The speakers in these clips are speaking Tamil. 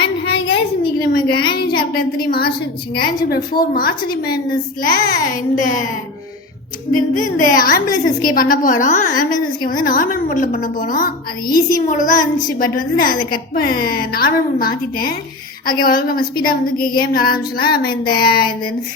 அண்ட் ஹாய் கைஸ், இன்றைக்கி நம்ம grand chapter 3 grand chapter 4 master மேட்னஸில் இந்த இந்த ஆம்புலன்ஸ் எஸ்கேப் பண்ண போகிறோம். ஆம்புலன்ஸ் எஸ்கேப் வந்து நார்மல் மோடில் பண்ண போகிறோம். அது ஈஸி மோடு தான் இருந்துச்சு, பட் வந்து நான் அதை நார்மல் மோட் மாற்றிட்டேன். ஓகே, ஓரளவுக்கு நம்ம ஸ்பீடாக வந்து கேம் விளாட ஆரம்பிச்சிடலாம். நம்ம இந்த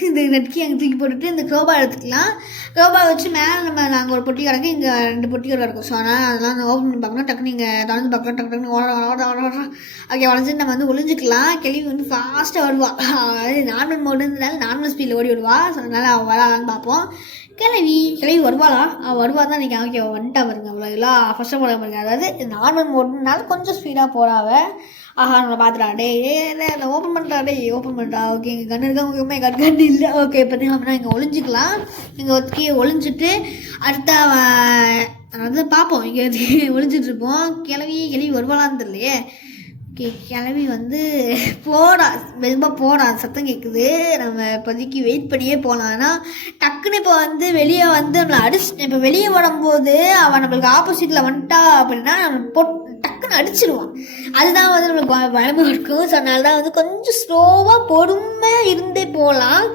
இந்த நெட்கி அங்கே தூக்கி போட்டுட்டு இந்த க்ரோபா எடுத்துக்கலாம். க்ரோபா வச்சு மேலே நாங்கள் ஒரு பொட்டி கிடக்கு, இங்கே 2 பொட்டி கிடக்கும். ஸோ அதனால் அதெல்லாம் ஓப்பன் பண்ணி பார்க்கணும். டக்குனு நீங்கள் திறந்து பார்க்கலாம். டக்குன்னு ஓடுறோம். ஓகே, உடஞ்சி நம்ம வந்து ஒளிஞ்சிக்கலாம். கேள்வி வந்து ஃபாஸ்ட்டாக வருவாள். அதாவது நார்மல் மோடுன்றதால நார்மல் ஸ்பீடில் ஓடி விடுவா. ஸோ அதனால் அவள் வராளான்னு பார்ப்போம். கிளவி வருவாளா? அவள் வருவா தான் இன்றைக்கி. ஓகே, வந்துட்டா பாருங்க. அவ்வளோ எல்லாம் ஃபஸ்ட்டாக போட பாருங்க. அதாவது நார்மல் மோடுனால கொஞ்சம் ஸ்பீடாக போகிறாவ. ஆஹா, நம்மளை பார்த்துடா. ஓப்பன் பண்ணுறா. ஓகே, இங்கே கண்ணு இருக்கா? உங்களுக்குமே கண் இல்லை. ஓகே, பார்த்தீங்கன்னா அப்படின்னா இங்கே ஒளிஞ்சிக்கலாம். இங்கே ஒதுக்கி ஒளிஞ்சிட்டு அடுத்த அதாவது பார்ப்போம். இங்கே ஒளிஞ்சிட்ருப்போம். கிளவி வருவாளான்னு தெரியலையே. ஓகே, கிளவி வந்து போடா சத்தம் கேட்குது. நம்ம இப்போதைக்கு வெயிட் பண்ணியே போகலாம். ஆனால் டக்குன்னு இப்போ வந்து வெளியே வந்து நம்மளை இப்போ வெளியே வரும்போது அவன் நம்மளுக்கு ஆப்போசிட்டில் வந்துட்டா அப்படின்னா நம்ம டக்குன்னு அடிச்சிடுவான். அதுதான் வந்து நம்மளுக்கு பயமா இருக்கும். ஸோ அதனால தான் வந்து கொஞ்சம் ஸ்லோவாக பொறுமையாக இருந்தே போகலாம்.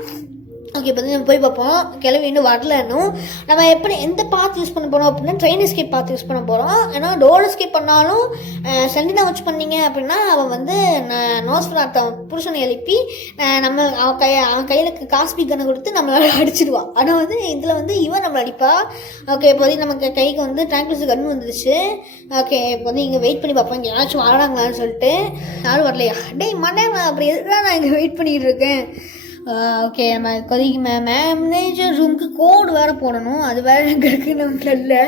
ஓகே, இப்போ நம்ம போய் பார்ப்போம். கிளவி இன்னும் வரல. இன்னும் நம்ம எப்படி எந்த பாத் யூஸ் பண்ண போகிறோம் அப்படின்னா ட்ரெயின் எஸ்கேப் பாத் யூஸ் பண்ண போகிறோம். ஏன்னா டோர் எஸ்கேப் பண்ணாலும் சென்டினா வச்சு பண்ணீங்க அப்படின்னா அவன் வந்து நோஸ்ஃபெராட்டோ புருஷனை எழுப்பி அவன் கையில் காஸ்பி கண்ணை கொடுத்து நம்மளால அடிச்சிடுவான். ஆனால் வந்து இதில் வந்து இவன் நம்மளை அடிப்பா. ஓகே, இப்போதைக்கு நமக்கு கைக்கு வந்து ட்ராங்குலஸ் கன்று வந்துடுச்சு. ஓகே, இப்போ வந்து இங்கே வெயிட் பண்ணி பார்ப்போம். இங்கே யாராச்சும் வராங்களான்னு சொல்லிட்டு. யாரும் வரலையா? மண்டே அப்படி எதுதான் நான் இங்கே வெயிட் பண்ணிக்கிட்டு இருக்கேன். ஓகே, நம்ம இப்போதைக்கு மேனேஜர் ரூமுக்கு கோடு வேறு போடணும். அது வேறு எங்கே இருக்குது நமக்கு இல்லை.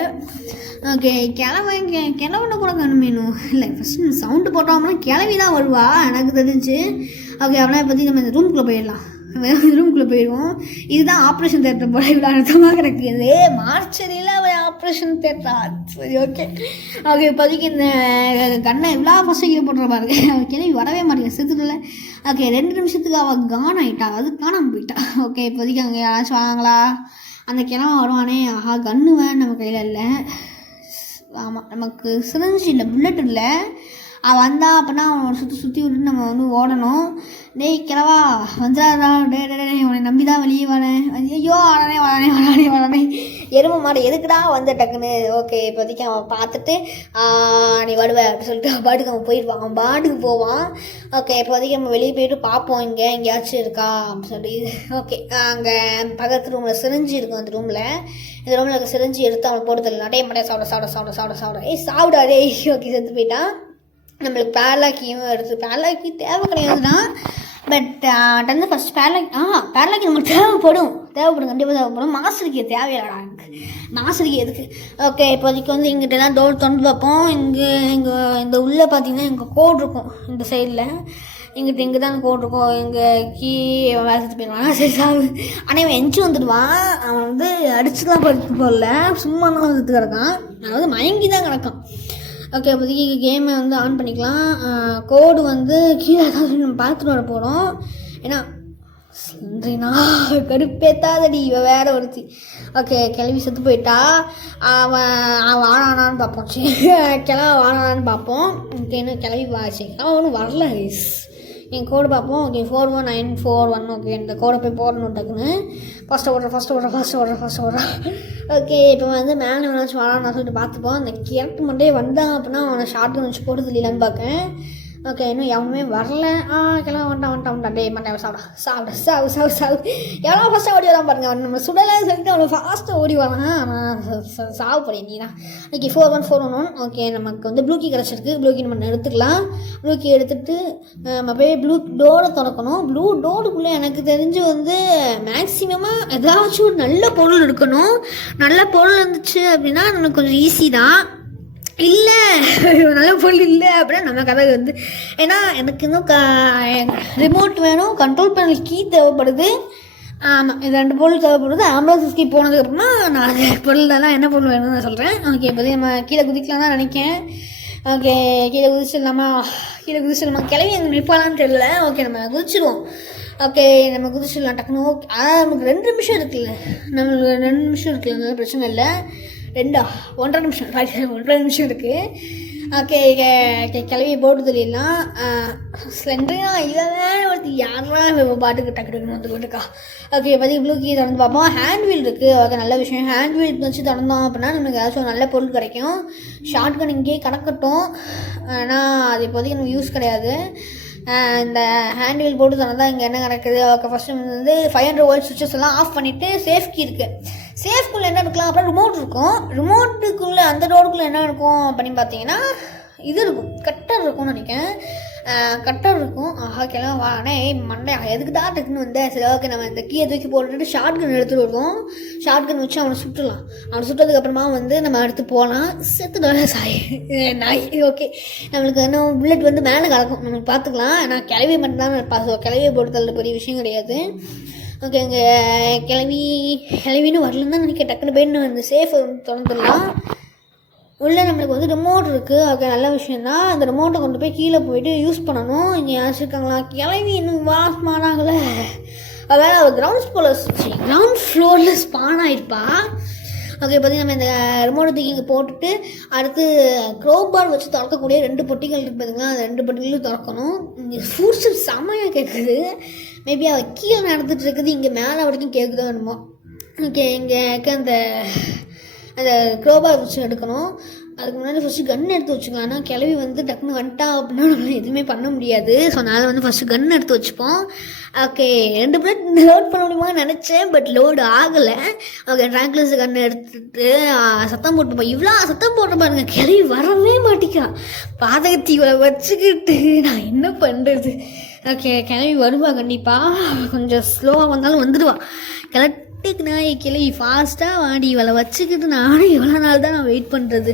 ஓகே, கிளவனை கூட கணுமேனும் இல்லை. ஃபஸ்ட்டு சவுண்டு போட்டோம்னா கிளவி தான் வருவா எனக்கு தெரிஞ்சு. ஓகே, அப்படின்னா இப்போதைக்கு நம்ம இந்த ரூம்குள்ளே போயிடலாம். ரூம்குள்ளே போயிடுவோம். இதுதான் ஆப்ரேஷன் தேட்டர் போல இவ்வளோ அர்த்தமாக கிடைக்கிது. மார்ச்சரியில் அவன் ஆப்ரேஷன் தேட்டரா? சரி, ஓகே. இப்போதைக்கு இந்த கண்ணை இவ்வளோ ஃபஸ்ட்டு போட்டுற பாருங்க. அவன் கிளவி வரவே மாட்டேங்க, செத்துட்டுல. ஓகே, 2 நிமிஷத்துக்கு அவள் கான் ஆகிட்டா. அது காணாமல் போயிட்டா. ஓகே, இப்போதைக்கு அங்கே யாராச்சும் வாங்களா? அந்த கிழமை வருவானே. ஆஹா, கன்று வேன் நம்ம கையில் இல்லை. ஆமாம், நமக்கு சிரிஞ்சு இல்லை, புல்லட் இல்லை. அவன் வந்தா அப்படின்னா அவனை சுற்றி விட்டு நம்ம வந்து ஓடணும். கிழவா வந்துடாதா? உன்னை நம்பி தான் வெளியே வரேன். ஐயோ, வரானே எருமை மாடு எதுக்குடா வந்த டக்குன்னு. ஓகே, இப்போதைக்கு அவன் பார்த்துட்டு நீ வருவ அப்படின்னு சொல்லிட்டு பாட்டுக்கு அவன் போயிடுவான். அவன் பாட்டுக்கு போவான். ஓகே, இப்போதைக்கு நம்ம வெளியே போயிட்டு பார்ப்போம் இங்கே எங்கேயாச்சும் இருக்கா அப்படின்னு சொல்லி. ஓகே, அங்கே பக்கத்து ரூமில் சிரிஞ்சு இருக்கும். அந்த ரூமில் இந்த ரூமில் இருக்க சிரிஞ்சு எடுத்து அவனை போட்டு தரலாம். மாட்டே சாப்பிட சாப்பிடா. ஓகே, செத்து போயிட்டான். நம்மளுக்கு பேரலாக்கியும் எடுத்து பேரலாக்கி தேவை கிடையாது தான். பட் வந்து ஃபஸ்ட் பேரலாக்கி நம்மளுக்கு தேவைப்படும் கண்டிப்பாக தேவைப்படும். மாஸ்டருக்கு தேவையில்லடா எனக்கு. மாஸ்டருக்கு எதுக்கு? ஓகே, இப்போதைக்கு வந்து இங்கிட்டலாம் டோர் திறந்து பார்ப்போம். இந்த உள்ளே பார்த்தீங்கன்னா எங்கள் கோட் இருக்கும். இந்த சைடில் இங்கே தான் கோட் இருக்கும். இங்கே வேலை செஞ்சு போயிடுவான். சரி சாவு. ஆனால் இவன் எஞ்சி வந்துடுவான். அவன் வந்து அடிச்சுலாம் படுத்து போடல, சும்மா தான் வந்துட்டு கிடக்கான். அதாவது மயங்கி தான் கிடக்கான். ஓகே, இப்போதைக்கு கேமை வந்து ஆன் பண்ணிக்கலாம். கோடு வந்து கீழே நம்ம பார்த்துட்டு வர போகிறோம். ஏன்னா நன்றிண்ணா, கடுப்பேத்தாதடி இவன் வேற ஒருத்தி. ஓகே, கிளவி செத்து போயிட்டா. அவன் வாழானான்னு பார்ப்போம். வாழானான்னு பார்ப்போம். ஓகேன்னு கிளவி வாச்சு அவன் ஒன்றும் வரல. என் கோடு பார்ப்போம். ஓகே, 419441. ஓகே, இந்த கோடை போய் போடணும் டக்குன்னு. ஃபஸ்ட்டு ஓடுறேன். ஓகே, இப்போ வந்து மேலே வேணாச்சும் வரான்னு சொல்லிட்டு பார்த்துப்போம். அந்த கேரக்டர் மட்டும் வந்தான் அப்படின்னா அவனை ஷார்ட் கன் வச்சு போடுறது இல்லைன்னு பார்க்கேன். ஓகே, இன்னும் எவனுமே வரல. கிளம்ப வந்துட்டான். மாட்டேன் சாவு. எவ்வளோ ஃபஸ்ட்டாக ஓடி வரான் பாருங்க. அவன் நம்ம சுடலை சொல்லிட்டு அவ்வளோ ஃபாஸ்ட்டாக ஓடி வரான். ஆனால் சாவு படி நீனா. ஓகே, 4141. ஓகே, நமக்கு வந்து ப்ளூ கீ கிடச்சிருக்கு. ப்ளூ கீ நம்ம எடுத்துக்கலாம். ப்ளூ கீ எடுத்துகிட்டு நம்ம போய் ப்ளூ டோரை திறக்கணும். ப்ளூ டோருக்குள்ளே எனக்கு தெரிஞ்சு வந்து மேக்ஸிமமாக ஏதாச்சும் ஒரு நல்ல பொருள் இருக்கணும். நல்ல பொருள் இருந்துச்சு அப்படின்னா நம்மளுக்கு கொஞ்சம் ஈஸி தான். இல்லை, நல்ல பொருள் இல்லை அப்படின்னா நம்ம கதை வந்து. ஏன்னா எனக்கு இன்னும் ரிமோட் வேணும், கண்ட்ரோல் பேனல் கீ தேவைப்படுது. ஆமாம், இது 2 பொருள் தேவைப்படுது. ஆம்புலன்ஸ் கீ போனதுக்கப்புறமா நான் அது பொருள் தான் என்ன பொருள் வேணும்னு நான் சொல்கிறேன். ஓகே, இப்போதைக்கு நம்ம கீழே குதிக்கலாம் தான் நினைக்கிறேன். ஓகே, கீழே குதிச்சிடலாமா? கிளவி எங்கே நிற்பாலான்னு தெரியல. ஓகே, நம்ம குதிச்சிடுவோம். ஓகே, நம்ம குதிச்சிடலாம் டக்குன்னு. ஓகே, நமக்கு 2 நிமிஷம் இருக்குல்ல. அதனால பிரச்சனை இல்லை. 1.5 நிமிஷம் இருக்குது. ஓகே கிளவி போட்டு சொல்லிடலாம். ஸ்லெண்டரினா இவன் ஒருத்தி யாரா பாட்டுக்கு டக்குன்னு வந்து கொண்டுக்கா. ஓகே பற்றி ப்ளூ கீ திறந்து பார்ப்போம். ஹேண்ட் வீல் இருக்குது. ஓகே நல்ல விஷயம். ஹேண்ட் வீல் வச்சு திறந்தோம் அப்படின்னா நமக்கு ஏதாச்சும் நல்ல பொருள் கிடைக்கும். ஷார்ட் கன் இங்கேயே கிடக்கட்டும், ஆனால் அது இப்போதைக்கு நமக்கு யூஸ் கிடையாது. இந்த ஹேண்ட் வீல் போட்டு திறந்தா இங்கே என்ன நடக்குது? ஓகே ஃபஸ்ட்டு வந்து 500 வோல்ட் சுவிட்சஸ் எல்லாம் ஆஃப் பண்ணிவிட்டு சேஃப்கி இருக்குது. சேஃப்குள்ளே என்ன இருக்கலாம்? அப்புறம் ரிமோட் இருக்கும். ரிமோட்டுக்குள்ளே அந்த டோருக்குள்ளே என்ன இருக்கும் அப்படின்னு பார்த்தீங்கன்னா இது இருக்கும், கட்டர் இருக்கும்னு நினைக்கிறேன். கட்டர் இருக்கும். கிளம்ப வானே மண்டை எதுக்கு தான் டக்குன்னு வந்தேன். சரி ஓகே நம்ம இந்த கீயை தூக்கி போட்டுட்டு ஷார்ட் கன் எடுத்துகிட்டு வருவோம். ஷார்ட் கன் வச்சு அவனை சுட்டுலாம். அவனை சுட்டதுக்கப்புறமா வந்து நம்ம அடுத்து போகலாம். செத்துட்டு சாய் நாய். ஓகே நம்மளுக்கு இன்னும் புல்லட் வந்து மேலே கலக்கும், நம்மளுக்கு பார்த்துக்கலாம். நான் கிளவி மட்டும்தான் பாசம். கிளவியை பொறுத்தல பெரிய விஷயம் கிடையாது. ஓகே இங்கே கிளவின்னு வரலன்னு தான் நினைக்க. டக்குன்னு போயிட்டு இந்த சேஃப் திறந்துடலாம். உள்ளே நம்மளுக்கு வந்து ரிமோட் இருக்குது. ஓகே நல்ல விஷயந்தான். அந்த ரிமோட்டை கொண்டு போய் கீழே போயிட்டு யூஸ் பண்ணணும். இங்கே யாராச்சும் இருக்காங்களா? கிளவி இன்னும் வாசமானாங்களே. அதாவது அவள் கிரவுண்ட் ஃப்ளோரில் ஸ்பான் ஆகிருப்பா. ஓகே பற்றி நம்ம இந்த ரிமோட்டை தூக்கி இங்கே போட்டுட்டு அடுத்து க்ரோபார் வச்சு திறக்கக்கூடிய 2 பொட்டிகள் இருக்குது பார்த்தீங்களா, அந்த 2 பொட்டிகளும் திறக்கணும். இங்கே ஃபுட்ஸ் செம்மையாக கேட்குது. மேபி அவள் கீழே நடந்துட்டு இருக்குது, இங்கே மேலே வரைக்கும் கேட்குதோ என்னமோ. ஓகே இங்கே அந்த க்ரோபார் வச்சு எடுக்கணும். அதுக்கு முன்னாடி ஃபஸ்ட்டு கன் எடுத்து வச்சுக்கலாம். ஆனால் கிளவி வந்து டக்குன்னு வந்துட்டா அப்படின்னா நம்மளால் எதுவுமே பண்ண முடியாது. ஸோ அதனால் வந்து ஃபஸ்ட்டு கன் எடுத்து வச்சுப்போம். ஓகே 2 பிளேட் லோட் பண்ண முடியுமான்னு நினச்சேன், பட் லோடு ஆகலை. ஓகே ட்ராங்க்லஸ் கன் எடுத்துட்டு சத்தம் போட்டுப்போம். இவ்வளோ சத்தம் போட்டு பாருங்க, கிளவி வரவே மாட்டிக்கா. பாதகத்தி இவளை வச்சுக்கிட்டு நான் என்ன பண்ணுறது? ஓகே கிளவி வருவா கண்டிப்பாக. கொஞ்சம் ஸ்லோவாக வந்தாலும் வந்துடுவா. நாய் கிளவி ஃபாஸ்ட்டாக வாடி இவளை வச்சுக்கிட்டு நானும் எவ்வளோ நாள் தான் நான் வெயிட் பண்ணுறது.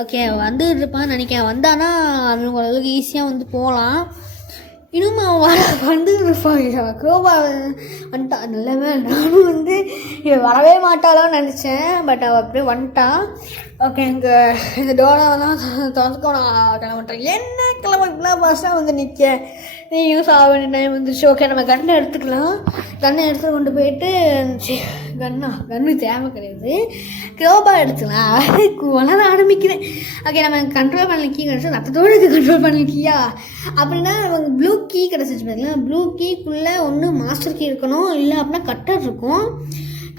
ஓகே வந்துட்டு இருப்பான்னு நினைக்கிறேன். வந்தானா அது ஓரளவுக்கு ஈஸியாக வந்து போகலாம். இன்னும் அவன் வந்து க்ரோபா வந்துட்டா. நல்லவே நானும் வந்து வரவே மாட்டாளான்னு நினச்சேன், பட் அவள் அப்படியே வந்துட்டான். ஓகே இந்த டோரெல்லாம் திறந்துக்கோ. நான் கிளம்பிட்டேன். என்ன கிளம்ப ஃபாஸ்ட்டாக வந்து நிற்க நீ யூஸ் ஆக வேண்டிய டைம் வந்துச்சு. ஓகே நம்ம கன்னை எடுத்துக்கலாம். கன்னை எடுத்துகிட்டு கொண்டு போயிட்டு கன்னு தேவை கிடையாது, க்ரோபா எடுத்துக்கலாம். வளர ஆரம்பிக்கிறேன். ஓகே நம்ம கண்ட்ரோல் பண்ணல கீ கிடச்சி ரத்தத்தோடு கண்ட்ரோல் பண்ணல கீயா அப்படின்னா நமக்கு ப்ளூ கீ கிடச்சிச்சு பார்த்தீங்களா. ப்ளூ கீக்குள்ளே ஒன்று மாஸ்டர் கீ இருக்கணும், இல்லை அப்படின்னா கட்டர் இருக்கும்.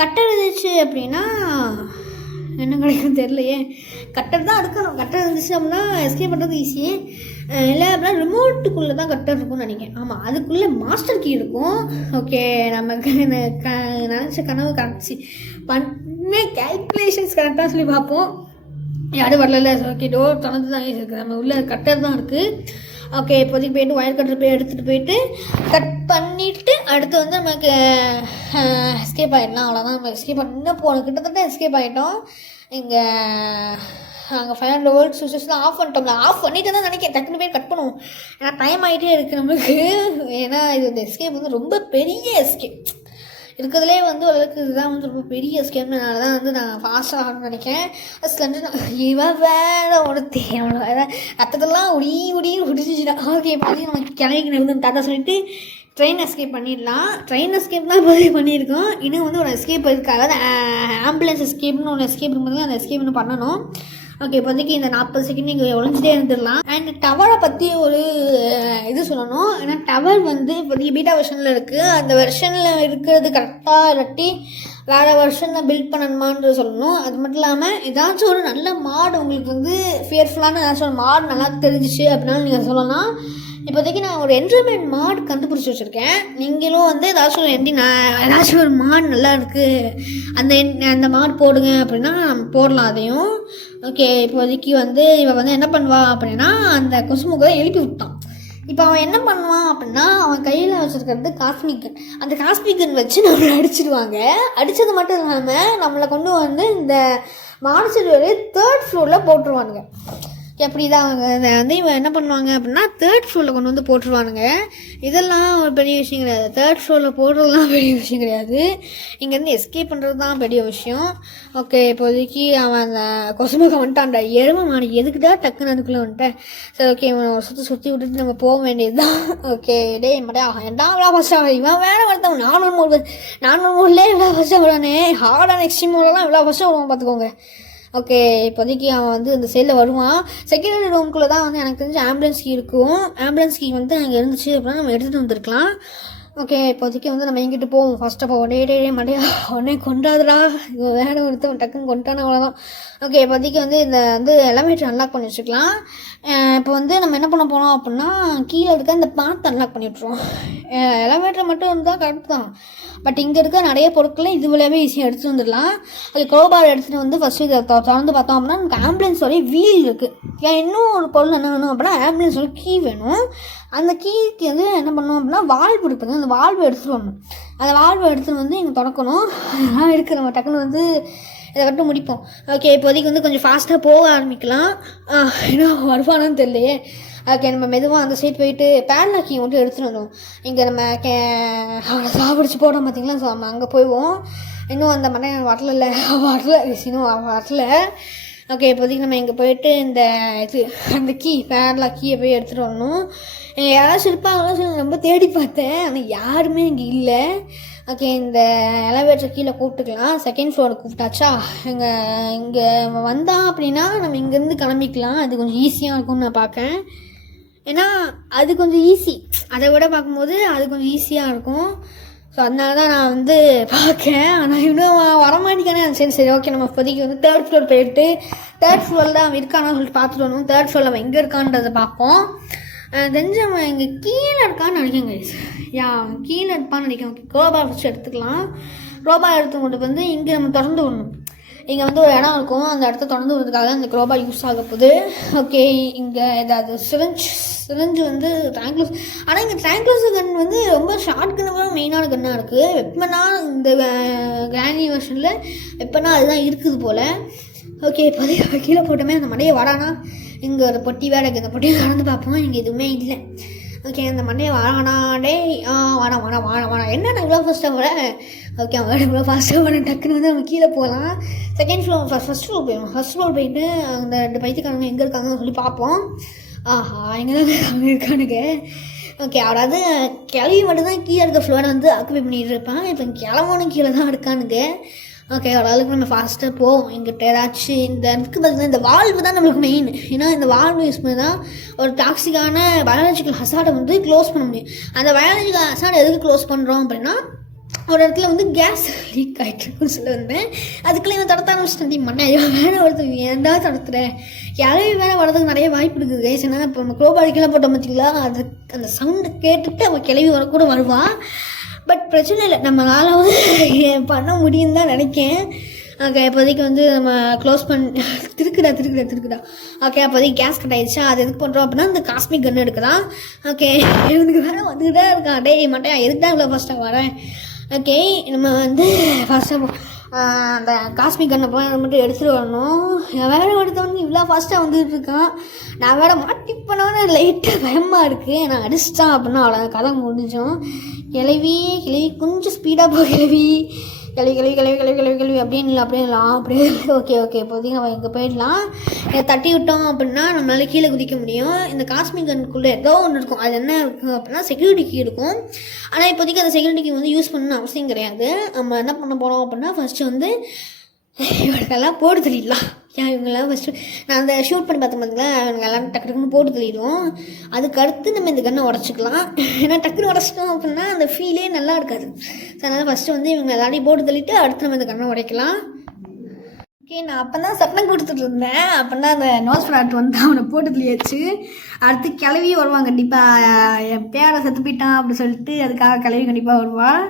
கட்டர் இருந்துச்சு அப்படின்னா என்ன கிடைக்கும் தெரியலையே. கட்டர் தான் எடுக்கணும். கட்டர் இருந்துச்சு அப்படின்னா எஸ்கேப் பண்ணுறது ஈஸி. இல்லை அப்படின்னா ரிமோட்டுக்குள்ளே தான் கட்டர் இருக்கும்னு நினைக்கிறேன். ஆமாம் அதுக்குள்ளே மாஸ்டர் கீ இருக்கும். ஓகே நமக்கு நினச்ச கனவு கரெக்ட்சி பண்ண கேல்குலேஷன்ஸ் கரெக்டாக சொல்லி பார்ப்போம். யாரும் வரல. ஓகே டோர் திறந்து தான் இருக்குது, நம்ம உள்ள கட்டர் தான் இருக்குது. ஓகே இப்போதைக்கு போய்ட்டு ஒயர் கட்டர் போய் எடுத்துகிட்டு போயிட்டு கட் பண்ணிவிட்டு அடுத்து வந்து நமக்கு எஸ்கேப் ஆகிடலாம். அவ்வளோதான் நம்ம எஸ்கேப் பண்ண போகணும். கிட்டத்தட்ட எஸ்கேப் ஆகிட்டோம். இங்கே அங்கே 500 வோல்ட் சுவிட்சஸ்லாம் ஆஃப் பண்ணிட்டோம்ல. ஆஃப் பண்ணிட்டு தான் நினைக்கிறேன். டக்குன்னு போய் கட் பண்ணுவோம். ஏன்னா டைம் ஆகிட்டே இருக்குது நம்மளுக்கு. ஏன்னா இது இந்த எஸ்கேப் வந்து ரொம்ப பெரிய எஸ்கேப் இருக்கிறதுலே வந்து ஓரளவுக்கு இதுதான் வந்து ரொம்ப பெரிய எஸ்கேப்னால தான் வந்து நான் ஃபாஸ்ட்டாக ஆகணும்னு நினைக்கிறேன். இவன் வேறு ஒருத்தி அவ்வளோ ரத்தத்தெல்லாம் உடிச்சிச்சுடா. ஓகே இப்போதைக்கு நம்ம கிளம்பி வந்து டாட்டா சொல்லிட்டு ட்ரெயின் எஸ்கேப் பண்ணிடலாம். ட்ரெயின் எஸ்கேப் தான் இப்போதைக்கு பண்ணியிருக்கோம். இன்னும் வந்து ஒரு எஸ்கேப் இருக்குது, அதாவது ஆம்புலன்ஸ் எஸ்கேப்னு ஒன்று எஸ்கேப் இருக்கும்போது அந்த எஸ்கேப் இன்னும் பண்ணணும். ஓகே இப்போதைக்கு இந்த 40 செகண்ட் இங்கே ஒழிஞ்சிட்டே இருந்துடலாம். அண்ட் டவரை பற்றி ஒரு இது சொல்லணும். ஏன்னா டவர் வந்து இப்போதைக்கு பீட்டா வெர்ஷனில் இருக்குது. அந்த வெர்ஷனில் இருக்கிறது கரெக்டாக இல்லாட்டி வேறு வெர்ஷனில் பில்ட் பண்ணணுமான்னு சொல்லணும். அது மட்டும் இல்லாமல் ஏதாச்சும் ஒரு நல்ல மாடு உங்களுக்கு வந்து ஃபியர்ஃபுல்லான ஏதாச்சும் ஒரு மாடு நல்லா தெரிஞ்சிச்சு அப்படின்னாலும் நீங்கள் சொல்லலாம். இப்போதைக்கு நான் ஒரு என்ட்ரிமெண்ட் மாடு கண்டுபிடிச்சி வச்சுருக்கேன். நீங்களும் வந்து ஏதாச்சும் ஒரு மாடு நல்லா இருக்குது அந்த மாடு போடுங்க அப்படின்னா போடலாம் அதையும். ஓகே இப்போதைக்கு வந்து இவன் வந்து என்ன பண்ணுவான் அப்படின்னா அந்த கொசுமுகை எழுப்பி விட்டான். இப்போ அவன் என்ன பண்ணுவான் அப்படின்னா அவன் கையில் வச்சுருக்கிறது காஸ்மிக் கன். அந்த காஸ்மிக் கன் வச்சு நம்மளை அடிச்சிடுவாங்க. அடித்தது மட்டும் இல்லாமல் நம்மளை கொண்டு வந்து இந்த மாடிச்சல் 3rd ஃப்ளோரில் போட்டுருவானுங்க. எப்படி தான் வந்து இவன் என்ன பண்ணுவாங்க அப்படின்னா 3rd ஃப்ளோரில் கொண்டு வந்து போட்டுருவானுங்க. இதெல்லாம் ஒரு பெரிய விஷயம் கிடையாது. 3rd ஃப்ளோரில் போடுறதுலாம் பெரிய விஷயம் கிடையாது. இங்கேருந்து எஸ்கேப் பண்ணுறது தான் பெரிய விஷயம். ஓகே இப்போதைக்கு அவன் அந்த கொசுமுகம் வந்துட்டான்டா. எருமை மாடி எதுக்குடா டக்குன்னு அதுக்குள்ளே வந்துட்டேன். சரி ஓகே இவன் ஒரு சுற்றி விட்டுட்டு நம்ம போக வேண்டியது தான். ஓகே டே மாட்டா ஏன்டா இவ்வளோ ஃபஸ்ட்டாக இவன் வேலை வளர்த்தவன் 400 மோட்லேயே இவ்வளோ ஃபஸ்ட்டாக விடானே. ஹார்டான எக்ஸ்ட்ரீம் மோடெல்லாம் இவ்வளோ ஃபஸ்ட்டாக விடுவான் பார்த்துக்கோங்க. ஓகே, இப்போதைக்கு அவன் வந்து இந்த சைடில் வருவான். செக்யூரிட்டி ரூம்குள்ளே தான் வந்து எனக்கு தெரிஞ்சு ஆம்புலன்ஸ் கீ இருக்கும். ஆம்புலன்ஸ் கீ வந்து அங்கே இருந்துச்சு அப்படின்னா நம்ம எடுத்துகிட்டு வந்துருக்கலாம். ஓகே, இப்போதைக்கு வந்து நம்ம எங்கிட்ட போவோம். ஃபஸ்ட்டு அப்போ டே மடையா உடனே கொண்டாதுடா, வேலை ஒருத்தவன் டக்குன்னு கொண்டான அவ்வளோதான். ஓகே, இப்போதைக்கு வந்து இந்த வந்து எலவேட்டர் அன்லாக் பண்ணி வச்சுக்கலாம். இப்போ வந்து நம்ம என்ன பண்ண போனோம் அப்படின்னா கீழே இருக்க இந்த பாத் அன்லாக் பண்ணி விட்ருவோம். எலவேட்டர் மட்டும் இருந்தால் கரெக்ட் தான், பட் இங்கே இருக்க நிறைய பொருட்களை இது வழியாகவே ஈஸியாக எடுத்துகிட்டு வந்துடலாம். அது க்ரோபார் எடுத்துகிட்டு வந்து ஃபஸ்ட்டு இதை திறந்து பார்த்தோம் அப்படின்னா நமக்கு ஆம்புலன்ஸோடைய வீல் இருக்குது. இன்னும் ஒரு பொருள் என்ன வேணும் அப்படின்னா ஆம்புலன்ஸோட கீ வேணும். அந்த கீக்கு வந்து என்ன பண்ணணும் அப்படின்னா வால்வு எடுப்பது, அந்த வால்வு எடுத்துகிட்டு வரணும். அந்த வால்வு எடுத்துகிட்டு வந்து இங்கே திறக்கணும். அதெல்லாம் இருக்குது, நம்ம டக்குன்னு வந்து இதை மட்டும் முடிப்போம். ஓகே, இப்போதைக்கு வந்து கொஞ்சம் ஃபாஸ்ட்டாக போக ஆரம்பிக்கலாம். ஏன்னா வருவானான்னு தெரியலையே. ஓகே, நம்ம மெதுவாக அந்த சைட் போயிட்டு பேட்லாக்கி மட்டும் எடுத்துகிட்டு வந்தோம். இங்கே நம்ம அவனை சாப்பிடிச்சு போட்டோம் பார்த்தீங்களா, ஸோ நம்ம அங்கே போய்வோம். இன்னும் அந்த மனைவி வரல இன்னும் வரல. ஓகே, இப்போதைக்கு நம்ம இங்கே போயிட்டு இந்த அந்த பேட்லாக் கீயை போய் எடுத்துகிட்டு வரணும். யாராச்சும் இருப்பாங்களா ரொம்ப தேடி பார்த்தேன், ஆனால் யாருமே இங்கே இல்லை. ஓகே, இந்த எலவேட்டர் கீழே கூப்பிட்டுக்கலாம். செகண்ட் ஃப்ளோரை கூப்பிட்டாச்சா, இங்கே வந்தான் அப்படின்னா நம்ம இங்கேருந்து கிளம்பிக்கலாம். அது கொஞ்சம் ஈஸியாக இருக்கும்னு நான் பார்க்கேன். ஏன்னா அது கொஞ்சம் ஈஸி, அதை விட பார்க்கும்போது அது கொஞ்சம் ஈஸியாக இருக்கும். ஸோ அதனால தான் நான் வந்து பார்க்கேன். ஆனால் இன்னும் வரமாட்டேங்கானே. சரி ஓகே, நம்ம இப்போதைக்கு வந்து தேர்ட் ஃப்ளோர் போயிட்டு தேர்ட் ஃப்ளோரில் அவன் இருக்கானான்னு சொல்லிட்டு பார்த்துட்டு வரணும். தேர்ட் ஃப்ளோரில் அவன் எங்கே இருக்கான்றதை பார்ப்போம். தெரிஞ்சு அவன் இங்கே கீழே இருக்கான்னு நினைக்கிறேன் கைஸ். கீழே இருப்பான்னு நினைக்கிறேன். க்ரோபார் ஃபஸ்ட்டு எடுத்துக்கலாம். க்ரோபார் எடுத்து கொண்டு வந்து இங்கே நம்ம திறந்து விடணும். இங்கே வந்து ஒரு இடம் இருக்கும், அந்த இடத்த திறந்து விடுறதுக்காக அந்த க்ரோபார் யூஸ் ஆக போகுது. ஓகே, இங்கே ஏதாவது சிரிஞ்சு வந்து ட்ராங்குலஸ். ஆனால் இங்கே ட்ராங்குலஸ் கன் வந்து ரொம்ப ஷார்ட் கன்னாக மெயினான கன்னாக இருக்குது. வெப்பனா இந்த கிராண்டி வெர்ஷனில் வெப்பனா அதுதான் இருக்குது போல். ஓகே, இப்போதைக்கு கீழே போட்டோமே அந்த மண்டையை வரானா. இங்கே ஒரு பொட்டி வேலை இருக்குது, அந்த பொட்டியை கலந்து பார்ப்போம். இங்கே எதுவுமே இல்லை. ஓகே, அந்த மண்டையை வாடானா. டே வாடா என்ன நான் இவ்வளோ ஃபாஸ்ட்டாக வர. ஓகே, அவன் இவ்வளோ ஃபாஸ்ட்டாக வர. டக்குன்னு வந்து நம்ம கீழே போகலாம். செகண்ட் ஃப்ளோர் ஃபஸ்ட் ஃப்ளோர் போயிடும். ஃபஸ்ட் ஃப்ளோர் போயிட்டு அந்த 2 பைத்தியக்காரங்க எங்கே இருக்காங்கன்னு சொல்லி பார்ப்போம். எங்கே தான் அவங்க இருக்கானுங்க. ஓகே, அதாவது கிளவி மட்டும்தான் கீழே இருக்க ஃப்ளோரை வந்து ஆக்குபை பண்ணிட்டு இருப்பான். இப்போ கிளம்பணும் கீழே தான் இருக்கானுங்க. ஓகே, ஓரளவுக்கு நம்ம ஃபாஸ்ட்டாக போவோம். எங்கிட்ட ஏதாச்சும் இந்த இதுக்கு பார்த்தீங்கன்னா இந்த வால்வு தான் நம்மளுக்கு மெயின். ஏன்னா இந்த வால்வு யூஸ் பண்ணி தான் ஒரு டாக்ஸிக்கான பயாலஜிக்கல் ஹசார்டை வந்து க்ளோஸ் பண்ண முடியும். அந்த பயாலஜிக்கல் ஹசார்டை எதுக்கு க்ளோஸ் பண்ணுறோம் அப்படின்னா ஒரு இடத்துல வந்து கேஸ் லீக் ஆகிட்டுருக்குன்னு சொல்ல வந்தேன். அதுக்குள்ளே இவன் தடுத்த ஆரம்பிச்சிட்டேன். மண்ணை வேலை ஒருத்தர் ஏன்டா தடுத்துறேன். யாரையும் வேலை வரதுக்கு நிறைய வாய்ப்பு இருக்குது கைஸ். ஏன்னா இப்போ நம்ம க்ளோபாடிக்கெல்லாம் போட்டோம் பார்த்தீங்களா, அது அந்த சவுண்டு கேட்டுட்டு அவன் கிளவி வரக்கூட வருவான். பட் பிரச்சனை இல்லை, நம்மளால் வந்து பண்ண முடியும்னு தான் நினைக்கேன். ஓகே, இப்போதைக்கு வந்து நம்ம க்ளோஸ் திருக்குடா. ஓகே, அப்போதைக்கு கேஸ் கட் ஆகிடுச்சா. அது எதுக்கு பண்ணுறோம் அப்படின்னா இந்த காஸ்மிக் கன் எடுக்கலாம். ஓகே, இவனுக்கு வேலை வந்துக்கிட்டே இருக்கான். டே மாட்டேன், எதுக்கு தான் இவ்வளோ ஃபஸ்ட்டாக வரேன். ஓகே, நம்ம வந்து ஃபஸ்ட்டாக அந்த காஸ்மிக் கண்ணை போய் அதை மட்டும் எடுத்துகிட்டு வரணும். வேறு ஒருத்தவங்க இவ்வளோ ஃபாஸ்ட்டாக வந்துட்டு இருக்கான். நான் வேறு மாட்டிப்போனவனே லைட்டாக பயமாக இருக்குது. நான் அடிச்சிட்டான் அப்படின்னா அவ்வளோ கதை முடிஞ்சோம். கிளவி கொஞ்சம் ஸ்பீடாக போ. கிளவி அப்படின்னு இல்லை அப்படியே. ஓகே, இப்போதைக்கு நம்ம இங்கே போயிடலாம். தட்டி விட்டோம் அப்படின்னா நம்மளால கீழே குதிக்க முடியும். இந்த காஸ்மிக் கன்னுக்குள்ளே ஏதோ ஒன்று இருக்கும். அது என்ன இருக்கும் அப்படின்னா செக்யூரிட்டி கீ இருக்கும். ஆனால் இப்போதைக்கு அந்த செக்யூரிட்டி கீ வந்து யூஸ் பண்ணணும்னு அவசியம் கிடையாது. நம்ம என்ன பண்ண போகிறோம் அப்படின்னா ஃபஸ்ட்டு வந்து இவனுக்கெல்லாம் போட்டு தள்ளிடலாம். இவங்கெல்லாம் ஃபஸ்ட்டு நான் அந்த ஷூட் பண்ணி பார்த்தேன் பார்த்தீங்களா, இவங்கெல்லாம் டக்குன்னு போட்டு தள்ளிடுவோம். அதுக்கு அடுத்து நம்ம இந்த கன்னை உடச்சிக்கலாம். ஏன்னா டக்குன்னு உடச்சிட்டோம் அப்படின்னா அந்த ஃபீலே நல்லா இருக்காது. ஸோ அதனால் ஃபஸ்ட்டு வந்து இவங்க எல்லாரையும் போட்டு தள்ளிட்டு அடுத்து நம்ம இந்த கன்னை உடைக்கலாம். ஓகே, நான் அப்போ தான் சத்தம் கொடுத்துட்டு இருந்தேன். அப்படின்னா அந்த நோஸ் ஃப்ராட் வந்து அவனை போட்டு தள்ளியாச்சு. அடுத்து கிளவி வருவான் கண்டிப்பாக. என் பேரை செத்து போயிட்டான் அப்படி சொல்லிட்டு அதுக்காக கிளவி கண்டிப்பாக வருவான்.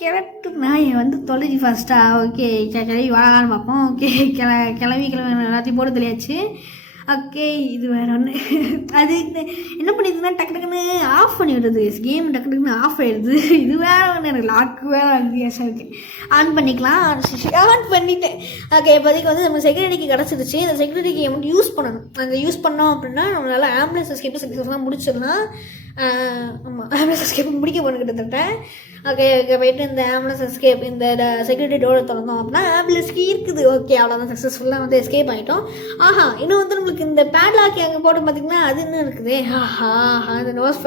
கிளட்டு நாய் வந்து தொலைஞ்சி ஃபஸ்ட்டா. ஓகே, கிளவி வாழான்னு பார்ப்போம். ஓகே, கிளவி எல்லாத்தையும் போட்டு தெரியாச்சு. ஓகே, இது வேறு ஒன்று. அது என்ன பண்ணிடுதுன்னா டக்குன்னு ஆஃப் பண்ணி விடுறது. கேம் டக்குன்னு ஆஃப் ஆகிடுது. இது வேறு ஒன்று, எனக்கு லாக்கு வேறு வித்தியாசம் இருக்குது. ஆன் பண்ணிக்கலாம். ஆன் பண்ணிட்டேன். ஓகே, இப்போதைக்கு வந்து நம்ம செக்யூரிட்டிக்கு கிடச்சிருச்சு. இந்த செக்யூரிட்டிக்கு மட்டும் யூஸ் பண்ணணும். அந்த யூஸ் பண்ணோம் அப்படின்னா நம்மளால் ஆம்புலன்ஸ் எஸ்கேப் சக்ஸஸ்ஃபுல்லாக முடிச்சிடலாம். ஆமாம், ஆம்புலன்ஸ் எஸ்கேப் முடிக்க போகணும் கிட்டத்தட்ட. ஓகே, போயிட்டு இந்த ஆம்புலன்ஸ் எஸ்கேப் இந்த செக்யூரிட்டி டோரை திறந்தோம் அப்படின்னா ஆம்புலன்ஸ் கீ இருக்குது. ஓகே, அவ்வளோதான், சக்ஸஸ்ஃபுல்லாக வந்து எஸ்கேப் ஆகிட்டோம். இன்னும் வந்து நம்மளுக்கு இந்த பேட்லாக் அங்கே போட்டு பார்த்திங்கன்னா அது இன்னும் இருக்குது. அந்த நோஸ்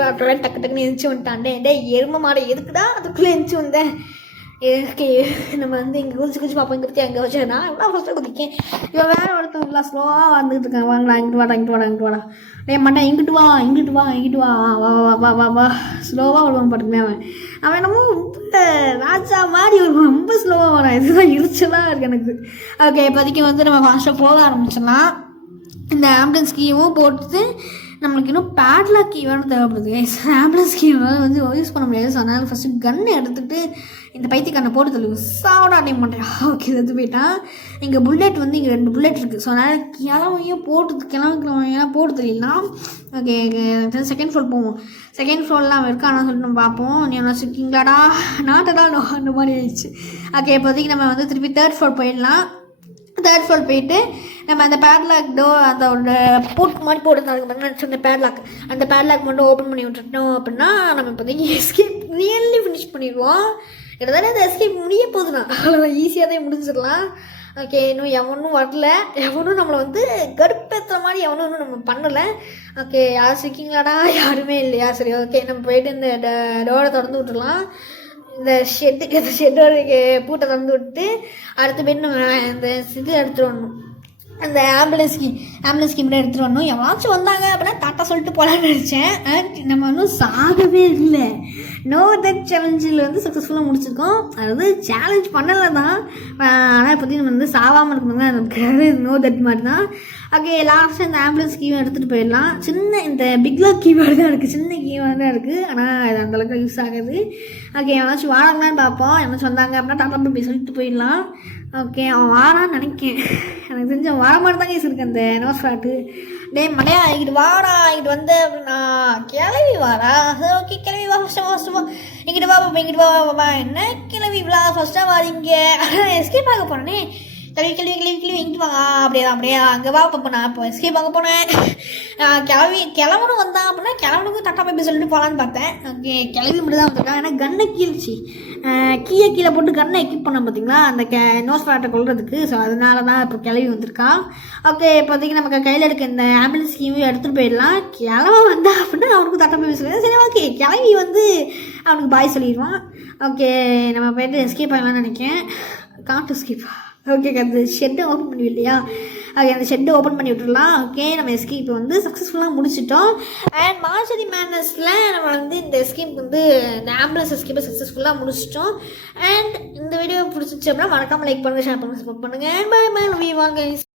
டக்குன்னு எந்திச்சு வந்துட்டான்டே. எரும மாடை எதுக்குடா அதுக்குள்ளே எந்திச்சு வந்தேன். ஓகே நம்ம வந்து இங்கே குதிச்சு பார்ப்போம், இங்கே அங்கே வச்சு நான் எவ்வளோ ஃபஸ்ட்டு குதிக்கேன். இவன் வேறு ஒருத்தவங்களா ஸ்லோவாக வந்துட்டு இருக்கான். வாங்கடா இங்கிட்டு வாடா மாட்டேன், இங்கிட்டு வா வா வா வா ஸ்லோவாக வருவான் பாட்டுக்குமே. அவன் என்னமோ ரொம்ப ராஜா மாதிரி வருவான், ரொம்ப ஸ்லோவாக வரான். இதுதான் இருச்சலாக இருக்குது எனக்கு. ஓகே இப்போதைக்கு வந்து நம்ம ஃபாஸ்ட்டாக போக ஆரம்பிச்சிடலாம். இந்த ஆம்புலன்ஸ் கீயும் போட்டு நம்மளுக்கு இன்னும் பேட்லாக் கீ வேணும் தேவைப்படுது. ஆம்புலன்ஸ் கீ வந்து யூஸ் பண்ண முடியாது. ஸோ அதனால் ஃபஸ்ட்டு கன்னை எடுத்துகிட்டு இந்த பைத்தியக்காரனை போட்டு தள்ளி சாவோட அட்டைன் பண்ணுறேன். ஓகே எடுத்து போயிட்டான். இங்கே புல்லெட் வந்து இங்கே 2 புல்லெட் இருக்குது. ஸோ அதனால் கிளம்பையும் கிளம்பையெல்லாம் போட்டு தள்ளிடலாம். ஓகே செகண்ட் ஃப்ளோர் போவோம். செகண்ட் ஃப்ளோர்லாம் அவன் இருக்கான்னு சொல்லிட்டு நம்ம பார்ப்போம். நீ என்ன வச்சுருக்கீங்களாடா நாட்டடா அந்த மாதிரி ஆயிடுச்சு. ஓகே இப்போதைக்கு நம்ம வந்து திருப்பி தேர்ட் ஃப்ளோர் போயிடலாம். தேர்ட் ஃப்ளோர் போயிட்டு நம்ம அந்த பேட்லாக் டோர் அதோட போட்டு மாதிரி போட்டுருந்தாங்க சொன்ன பேட்லாக், அந்த பேட்லாக் மட்டும் ஓப்பன் பண்ணி விட்டுட்டோம் அப்படின்னா நம்ம இப்போதைக்கு எஸ்கேப் ரியல்லி ஃபினிஷ் பண்ணிடுவோம். கிட்டத்தட்ட அந்த எஸ்கேப் முடிய போகுதுண்ணா, அவ்வளோதான் ஈஸியாக தான் முடிஞ்சிடலாம். ஓகே இன்னும் எவனும் வரல, எவனும் நம்மளை வந்து கடுப்பேற்றுற மாதிரி எவனும் நம்ம பண்ணலை. ஓகே யார் இருக்கீங்களாடா? யாருமே இல்லையா? சரி ஓகே நம்ம போயிட்டு இந்த டோரை திறந்து விட்டுடலாம். இந்த ஷெட்டோட பூட்டை திறந்து விட்டு அடுத்த போய்ட்டு நம்ம இந்த இது எடுத்துகிட்டு வரணும். அந்த ஆம்புலன்ஸ் கீ மட்டும் எடுத்துகிட்டு வரணும். எவனாச்சும் வந்தாங்க அப்படின்னா டாட்டா சொல்லிட்டு போகலான்னு நினச்சேன். நம்ம இன்னும் சாகவே இல்லை. நோ டெத் சேலஞ்சில் வந்து சக்ஸஸ்ஃபுல்லாக முடிச்சிருக்கோம். அதாவது சேலஞ்ச் பண்ணலை தான், ஆனால் இப்போதைக்கு நம்ம வந்து சாவாமல் இருக்கணும் தான் எனக்கு நோ டெத் மாதிரி தான். ஓகே லாஸ்ட்டாக இந்த ஆம்புலன்ஸ் கீவை எடுத்துகிட்டு போயிடலாம். சின்ன இந்த பிக்லாக் கீவேர்டு தான் இருக்குது, சின்ன கீவேர்டு தான் இருக்குது, ஆனால் அது அந்தளவுக்கு யூஸ் ஆகுது. ஓகே எவனாச்சும் வாராங்களான்னு பார்ப்போம். எவனாச்சும் வந்தாங்க அப்படின்னா டாட்டா போய் சொல்லிட்டு போயிடலாம். ஓகே அவன் வாரான்னு நினைக்கேன், எனக்கு தெரிஞ்ச அவன் வர மாதிரி தான் கேஸ் இருக்குது அந்த நோஸ்ஃப்ராட்டு. டே மடையா இங்கிட்டு வாடா, இங்கிட்டு வந்து அப்படின்னா கிளவி வாரா? ஓகே கிளவி வா, ஃபஸ்ட்டு இங்கிட்டு வா பாப்பா, இங்கிட்டு வா. என்ன கிளவி இவ்வளோ ஃபஸ்ட்டாக வாரீங்க? எஸ்கேப் ஆக போனே. கிளவி இங்கிட்டு வாங்க. அப்படியே அங்கே வா பாப்பா. நான் இப்போ எஸ்கேப் ஆக போனேன். கிளம்பணும் வந்தான் அப்படின்னா கிளம்பனுக்கு தட்டா போய் சொல்லிட்டு போகலான்னு பார்த்தேன். ஓகே கிளவி மட்டும் தான் வந்திருக்கான். ஏன்னா கண்ணை கீழ்ச்சி கீழே போட்டு கண்ணை எக்யூப் பண்ணோம் பார்த்தீங்களா, அந்த நோஸ் ஃப்ளாட்டை கொள்றதுக்கு. ஸோ அதனால தான் இப்போ கிளவி வந்திருக்கான். ஓகே இப்போதைக்கு நமக்கு கையில் இருக்க இந்த ஆம்புலன்ஸ் கீவையும் எடுத்துகிட்டு போயிடலாம். கிளவ வந்தா அப்படின்னா அவனுக்கு தட்டா போய் சொல்லுவேன். சரி ஓகே கிளவி வந்து அவனுக்கு பாய் சொல்லிடுவான். ஓகே நம்ம போய்ட்டு எஸ்கேப் ஆகலாம்னு நினைக்கிறேன். Gantt escape. ஓகே அந்த ஷெட்டை ஓப்பன் பண்ணி இல்லையா? ஓகே அந்த ஷெட்டை ஓப்பன் பண்ணி விட்டுடலாம். ஓகே நம்ம எஸ்கேப் வந்து சக்ஸஸ்ஃபுல்லாக முடிச்சிட்டோம். அண்ட் மார்ச்சரி மேனஸில் நம்ம வந்து இந்த எஸ்கேப் வந்து இந்த ஆம்புலன்ஸ் எஸ்கேப்பை சக்ஸஸ்ஃபுல்லாக முடிச்சிட்டோம். அண்ட் இந்த வீடியோ பிடிச்சிச்சு அப்படின்னா மறக்காமல் லைக் பண்ணுங்கள், ஷேர் பண்ணுங்கள், சப்போர்ட் பண்ணுங்கள். Bye bye, love you all guys.